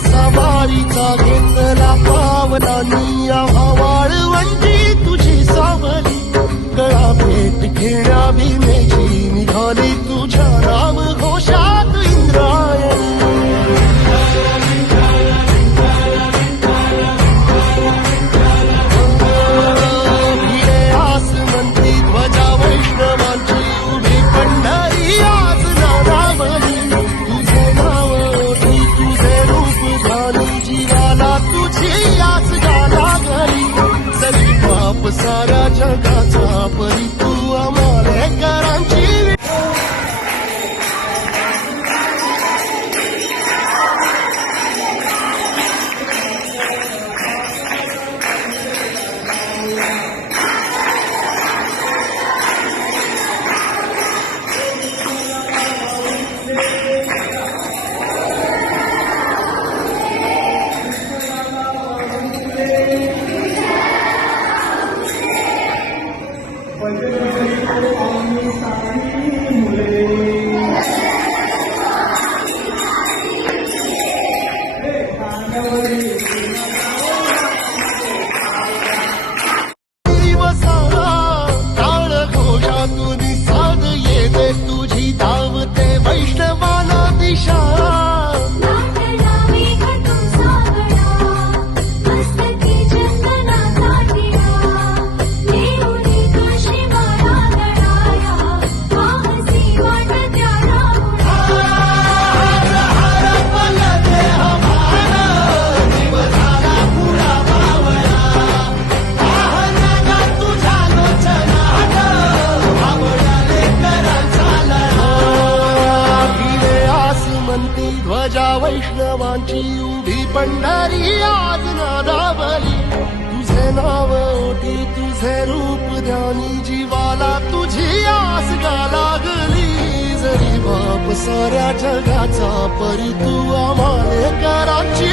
सवारीचा घेतला पावलानी वाळवंटी तुझी सावली गळा भेट घेण्या भीमेची निघाली तुझ्या राम घोषात इंद्रायणी भिडे आसमंती ध्वजा वैष्णवांची उभी पंढरी आज नारावली तुझे नाव तुझे रूप ध्यानी जीवाला तुझी आस झाला घरी जरी बाप साऱ्या जगाचा परी तू आम्हालेकरांची तुझी धावते वैष्णवाला दिशा ध्वजा वैष्णवांची उभी पंढरी आज नादावली तुझे नाव ओटी तुझे रूप ध्यानी जीवाला तुझी आस गा लागली जरी बाप साऱ्या जगाचा परी तू आम्हालेकरांची